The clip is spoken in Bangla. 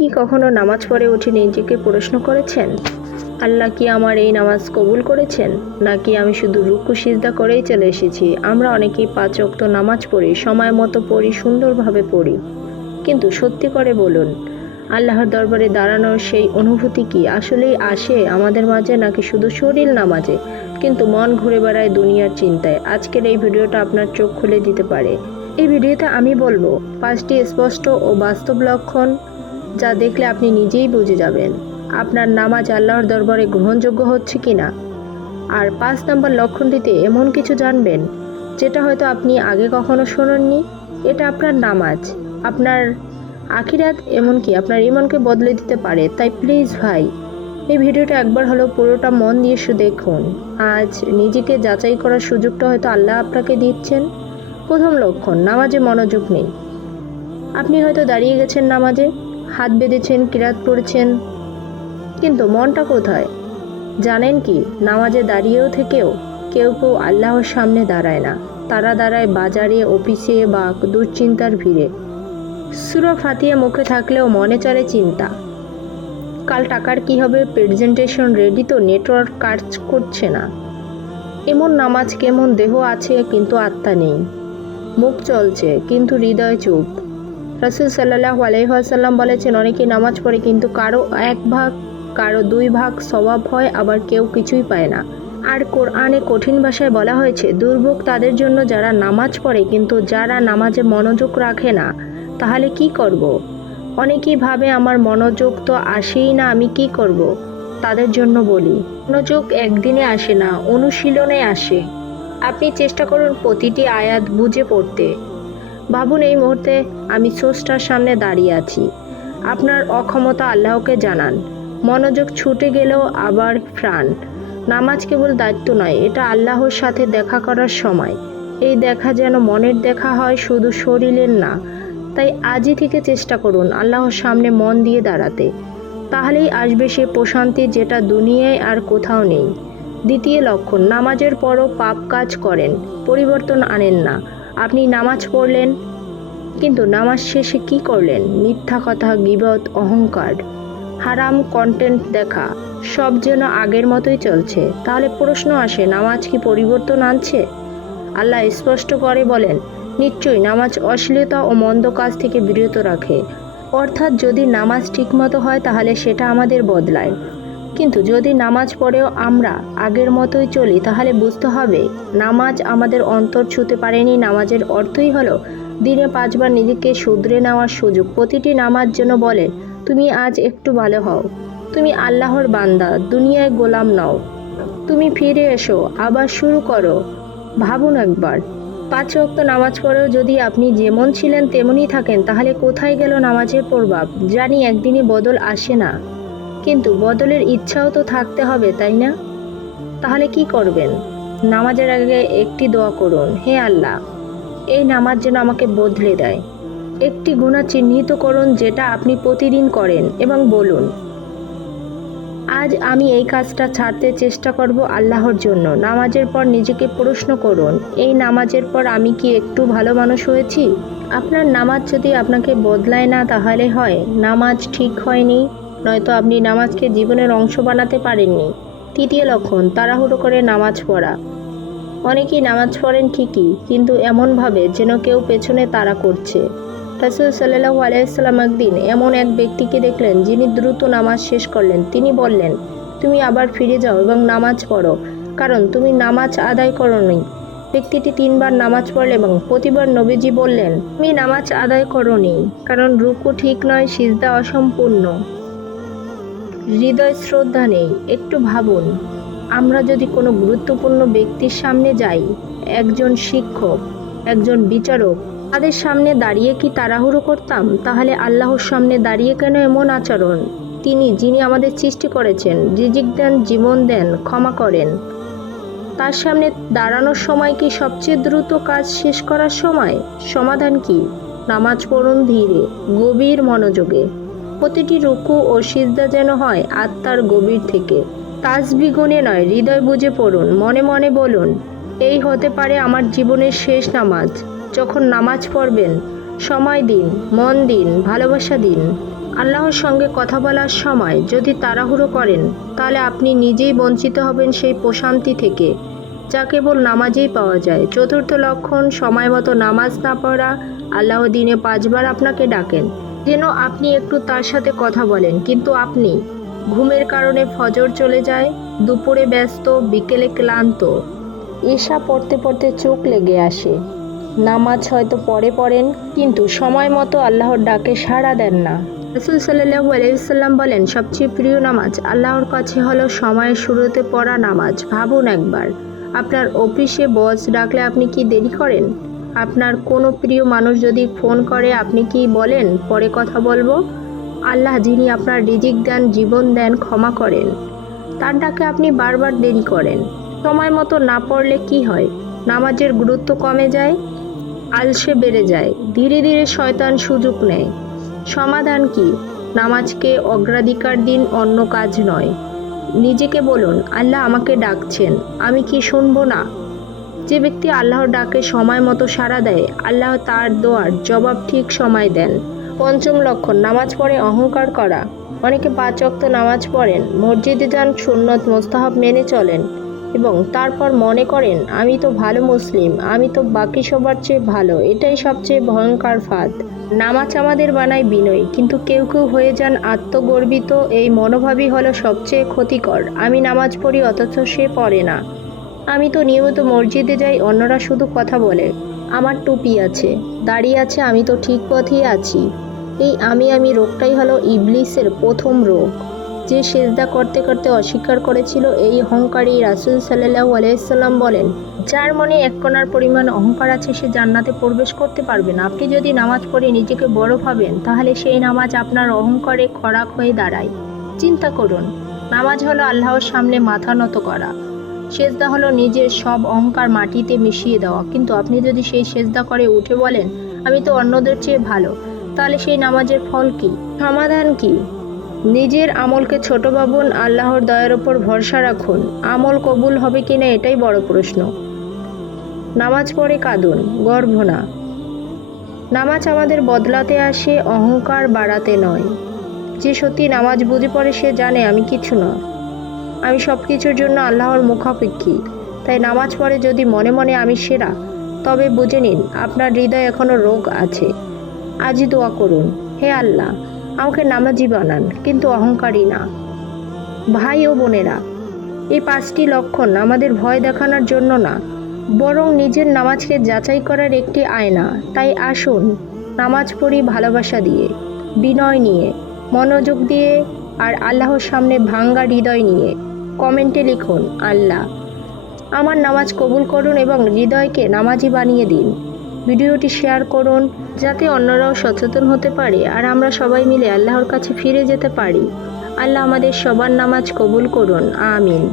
কি কখনো নামাজ পড়ে উঠে নিজেকে প্রশ্ন করেছেন আল্লাহ কি আমার এই নামাজ কবুল করেছেন নাকি আমি শুধু রুকু সিজদা করেই চলে এসেছি আমরা অনেকেই পাঁচ অক্ত নামাজ পড়ি সময় মতো পড়ি সুন্দরভাবে পড়ি কিন্তু সত্যি করে বলুন আল্লাহর দরবারে দাঁড়ানোর সেই অনুভূতি কি আসলেই আসে আমাদের মাঝে নাকি শুধু শরীর নামাজে কিন্তু মন ঘুরে বেড়ায় দুনিয়ার চিন্তায় আজকের এই ভিডিওটা আপনার চোখ খুলে দিতে পারে এই ভিডিওতে আমি বলবো পাঁচটি স্পষ্ট ও বাস্তব লক্ষণ যা দেখলে আপনি নিজেই বুঝে যাবেন আপনার নামাজ আল্লাহর দরবারে গ্রহণযোগ্য হচ্ছে কি না আর পাঁচ নম্বর লক্ষণটিতে এমন কিছু জানবেন যেটা হয়তো আপনি আগে কখনো শোনেননি এটা আপনার নামাজ আপনার আখিরাত এমনকি আপনার ইমনকে বদলে দিতে পারে তাই প্লিজ ভাই এই ভিডিওটা একবার হলো পুরোটা মন দিয়ে দেখুন আজ নিজেকে যাচাই করার সুযোগটা হয়তো আল্লাহ আপনাকে দিচ্ছেন প্রথম লক্ষণ নামাজে মনোযোগ নেই আপনি হয়তো দাঁড়িয়ে গেছেন নামাজে হাত বেঁধেছেন কিরাত পড়েছেন কিন্তু মনটা কোথায় জানেন কি নামাজে দাঁড়িয়েও থেকেও কেউ কেউ আল্লাহর সামনে দাঁড়ায় না তারা দাঁড়ায় বাজারে অফিসে বা দুশ্চিন্তার ভিড়ে সুরা ফাতিয়া মুখে থাকলেও মনে চলে চিন্তা কাল টাকার কি হবে প্রেজেন্টেশন রেডি তো নেটওয়ার্ক কাজ করছে না এমন নামাজ কেমন দেহ আছে কিন্তু আত্মা নেই মুখ চলছে কিন্তু হৃদয় চুপ রসুল সাল্লাহ আলহাসাল্লাম বলেছেন অনেকে নামাজ পড়ে কিন্তু কারো এক ভাগ কারো দুই ভাগ স্বভাব হয় আবার কেউ কিছুই পায় না আর কোরআনে কঠিন ভাষায় বলা হয়েছে দুর্ভোগ তাদের জন্য যারা নামাজ পড়ে কিন্তু যারা নামাজে মনোযোগ রাখে না তাহলে কি করব। অনেকেই ভাবে আমার মনোযোগ তো আসেই না আমি কি করব। তাদের জন্য বলি মনোযোগ একদিনে আসে না অনুশীলনে আসে আপনি চেষ্টা করুন প্রতিটি আয়াত বুঝে পড়তে ভাবুন এই মুহূর্তে আমি স্রষ্টার সামনে দাঁড়িয়ে আছি আপনার অক্ষমতা আল্লাহকে জানান মনোযোগ ছুটে গেলেও আবার প্রাণ নামাজ কেবল দায়িত্ব নয় এটা আল্লাহর সাথে দেখা করার সময় এই দেখা যেন মনের দেখা হয় শুধু শরীরের না তাই আজই থেকে চেষ্টা করুন আল্লাহর সামনে মন দিয়ে দাঁড়াতে তাহলেই আসবে সে প্রশান্তি যেটা দুনিয়ায় আর কোথাও নেই দ্বিতীয় লক্ষণ নামাজের পরও পাপ কাজ করেন পরিবর্তন আনেন না আপনি নামাজ পড়লেন কিন্তু নামাজ শেষে কি করলেন মিথ্যা কথা গিবত অহংকার হারাম কন্টেন্ট দেখা সব যেন আগের মতোই চলছে তাহলে প্রশ্ন আসে নামাজ কি পরিবর্তন আনছে আল্লাহ স্পষ্ট করে বলেন নিশ্চয়ই নামাজ অশ্লীলতা ও মন্দ কাজ থেকে বিরত রাখে অর্থাৎ যদি নামাজ ঠিকমতো হয় তাহলে সেটা আমাদের বদলায় কিন্তু যদি নামাজ পড়েও আমরা আগের মতোই চলি তাহলে বুঝতে হবে নামাজ আমাদের অন্তর ছুতে পারেনি নামাজের অর্থই হলো দিনে পাঁচবার নিজেকে শুধরে নেওয়ার সুযোগ প্রতিটি নামাজ যেন বলে তুমি আজ একটু ভালো হও তুমি আল্লাহর বান্দা দুনিয়ায় গোলাম নও তুমি ফিরে এসো আবার শুরু করো ভাবুন একবার পাঁচ রক্ত নামাজ পড়েও যদি আপনি যেমন ছিলেন তেমনই থাকেন তাহলে কোথায় গেল নামাজের প্রভাব জানি একদিনই বদল আসে না কিন্তু বদলের ইচ্ছাও তো থাকতে হবে তাই না তাহলে কি করবেন নামাজের আগে একটি দোয়া করুন হে আল্লাহ এই নামাজ যেন আমাকে বদলে দেয় একটি গুণা চিহ্নিত করুন যেটা আপনি প্রতিদিন করেন এবং বলুন আজ আমি এই কাজটা ছাড়তে চেষ্টা করব আল্লাহর জন্য নামাজের পর নিজেকে প্রশ্ন করুন এই নামাজের পর আমি কি একটু ভালো মানুষ হয়েছি আপনার নামাজ যদি আপনাকে বদলায় না তাহলে হয় নামাজ ঠিক হয়নি নয়তো আপনি নামাজকে জীবনের অংশ বানাতে পারেননি তৃতীয় লক্ষণ তাড়াহুড়ো করে নামাজ পড়া অনেকেই নামাজ পড়েন ঠিকই কিন্তু এমনভাবে যেন কেউ পেছনে তাড়া করছে রাসুল সাল্লু আলাইসাল্লাম একদিন এমন এক ব্যক্তিকে দেখলেন যিনি দ্রুত নামাজ শেষ করলেন তিনি বললেন তুমি আবার ফিরে যাও এবং নামাজ পড়ো কারণ তুমি নামাজ আদায় করো নি ব্যক্তিটি তিনবার নামাজ পড়ল এবং প্রতিবার নবীজি বললেন তুমি নামাজ আদায় করো নি কারণ রুকু ঠিক নয় সিজদা অসম্পূর্ণ হৃদয় শ্রদ্ধা নেই একটু ভাবুন আমরা যদি কোনো গুরুত্বপূর্ণ ব্যক্তির সামনে যাই একজন শিক্ষক একজন বিচারক তাদের সামনে দাঁড়িয়ে কি তাড়াহুড়ো করতাম তাহলে আল্লাহর সামনে দাঁড়িয়ে কেন এমন আচরণ তিনি যিনি আমাদের সৃষ্টি করেছেন রিজিক দেন জীবন দেন ক্ষমা করেন তার সামনে দাঁড়ানোর সময় কি সবচেয়ে দ্রুত কাজ শেষ করার সময় সমাধান কি নামাজ পড়ুন ধীরে গভীর মনোযোগে প্রতিটি রুকু ও সিদ্ধা যেন হয় আত্মার গভীর থেকে তাজবি গুণে নয় হৃদয় বুঝে পড়ুন মনে মনে বলুন এই হতে পারে আমার জীবনের শেষ নামাজ যখন নামাজ পড়বেন সময় দিন মন দিন ভালোবাসা দিন আল্লাহর সঙ্গে কথা বলার সময় যদি তাড়াহুড়ো করেন তাহলে আপনি নিজেই বঞ্চিত হবেন সেই প্রশান্তি থেকে যা কেবল নামাজেই পাওয়া যায় চতুর্থ লক্ষণ সময় মতো নামাজ না পড়া আল্লাহ দিনে পাঁচবার আপনাকে ডাকেন যেন আপনি একটু তার সাথে কথা বলেন কিন্তু আপনি ঘুমের কারণে ফজর চলে যায় দুপুরে ব্যস্ত বিকেলে ক্লান্ত এসা পড়তে পড়তে চোখ লেগে আসে নামাজ হয়তো পরে পড়েন কিন্তু সময় মতো আল্লাহর ডাকে সাড়া দেন না রসুল সাল্লু আলাইসাল্লাম বলেন সবচেয়ে প্রিয় নামাজ আল্লাহর কাছে হলো সময়ের শুরুতে পড়া নামাজ ভাবুন একবার আপনার অফিসে বস ডাকলে আপনি কি দেরি করেন আপনার কোনো প্রিয় মানুষ যদি ফোন করে আপনি কি বলেন পরে কথা বলবো আল্লাহ যিনি আপনার রিজিক দেন জীবন দেন ক্ষমা করেন তার ডাকে আপনি বারবার দেরি করেন সময় মতো না পড়লে কি হয় নামাজের গুরুত্ব কমে যায় আলসে বেড়ে যায় ধীরে ধীরে শয়তান সুযোগ নেয় সমাধান কি নামাজকে অগ্রাধিকার দিন অন্য কাজ নয় নিজেকে বলুন আল্লাহ আমাকে ডাকছেন আমি কি শুনবো না যে ব্যক্তি আল্লাহর ডাকে সময় মতো সাড়া দেয় আল্লাহ তার দোয়ার জবাব ঠিক সময় দেন পঞ্চম লক্ষণ নামাজ পড়ে অহংকার করা অনেকে পাঁচ অক্ত নামাজ পড়েন মসজিদে যান সুন্নত মোস্তাহাব মেনে চলেন এবং তারপর মনে করেন আমি তো ভালো মুসলিম আমি তো বাকি সবার চেয়ে ভালো এটাই সবচেয়ে ভয়ঙ্কর ফাঁদ নামাজ আমাদের বানায় বিনয় কিন্তু কেউ কেউ হয়ে যান আত্মগর্বিত এই মনোভাবই হলো সবচেয়ে ক্ষতিকর আমি নামাজ পড়ি অথচ সে পড়ে না আমি তো নিয়মিত মসজিদে যাই অন্যরা শুধু কথা বলে আমার টুপি আছে দাঁড়িয়ে আছে আমি তো ঠিক পথেই আছি এই আমি আমি রোগটাই হলো ইবলিসের প্রথম রোগ যে সেজদা করতে করতে অস্বীকার করেছিল এই অহংকারী রাসুল সাল্লাহ আলাইসাল্লাম বলেন যার মনে এক কণার পরিমাণ অহংকার আছে সে জান্নাতে প্রবেশ করতে পারবে না আপনি যদি নামাজ পড়ে নিজেকে বড় ভাবেন তাহলে সেই নামাজ আপনার অহংকারে খরাক হয়ে দাঁড়ায় চিন্তা করুন নামাজ হলো আল্লাহর সামনে মাথা নত করা সেজদা হলো নিজের সব অহংকার মাটিতে মিশিয়ে দেওয়া কিন্তু আপনি যদি সেই সেজদা করে উঠে বলেন আমি তো অন্যদের চেয়ে ভালো তাহলে সেই নামাজের ফল কি সমাধান কি নিজের আমলকে ছোট ভাবুন আল্লাহর দয়ার ওপর ভরসা রাখুন আমল কবুল হবে কি না এটাই বড় প্রশ্ন নামাজ পড়ে কাঁদুন গর্ভ না নামাজ আমাদের বদলাতে আসে অহংকার বাড়াতে নয় যে সত্যি নামাজ বুঝে পড়ে সে জানে আমি কিছু না আমি সব কিছুর জন্য আল্লাহর মুখাপেক্ষী তাই নামাজ পড়ে যদি মনে মনে আমি সেরা তবে বুঝে নিন আপনার হৃদয় এখনও রোগ আছে আজই দোয়া করুন হে আল্লাহ আমাকে নামাজি বানান কিন্তু অহংকারী না ভাই ও বোনেরা এই পাঁচটি লক্ষণ আমাদের ভয় দেখানোর জন্য না বরং নিজের নামাজকে যাচাই করার একটি আয়না তাই আসুন নামাজ পড়ি ভালোবাসা দিয়ে বিনয় নিয়ে মনোযোগ দিয়ে আর আল্লাহর সামনে ভাঙ্গা হৃদয় নিয়ে কমেন্টে লিখুন আল্লাহ আমার নামাজ কবুল করুন এবং হৃদয়কে নামাজি বানিয়ে দিন ভিডিওটি শেয়ার করুন যাতে অন্যরাও সচেতন হতে পারে আর আমরা সবাই মিলে আল্লাহর কাছে ফিরে যেতে পারি আল্লাহ আমাদের সবার নামাজ কবুল করুন আমিন